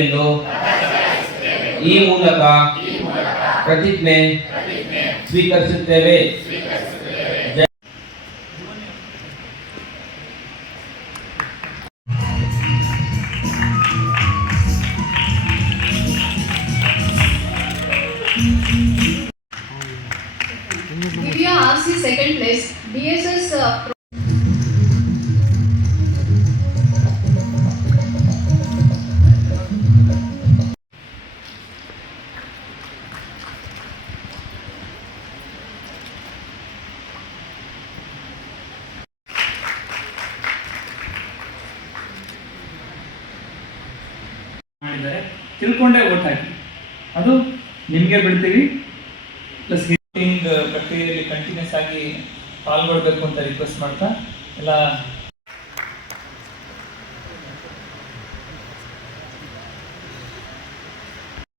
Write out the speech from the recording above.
ಎಂದು ಈ ಮೂಲಕ ಪ್ರತಿಜ್ಞೆ ಸ್ವೀಕರಿಸುತ್ತೇವೆ. Divya RC second place. DSS ಮಾಡಿದ್ದಾರೆ, ತಿಳ್ಕೊಂಡೇ ಓಟ್ ಹಾಕಿ. ಅದು ನಿಮಗೆ ಬಿಡ್ತೀವಿ. ಪ್ಲಸ್ ಪ್ರಕ್ರಿಯೆಯಲ್ಲಿ ಕಂಟಿನ್ಯೂಸ್ ಆಗಿ ಪಾಲ್ಗೊಳ್ಬೇಕು ಅಂತ ರಿಕ್ವೆಸ್ಟ್ ಮಾಡ್ತಾ ಎಲ್ಲ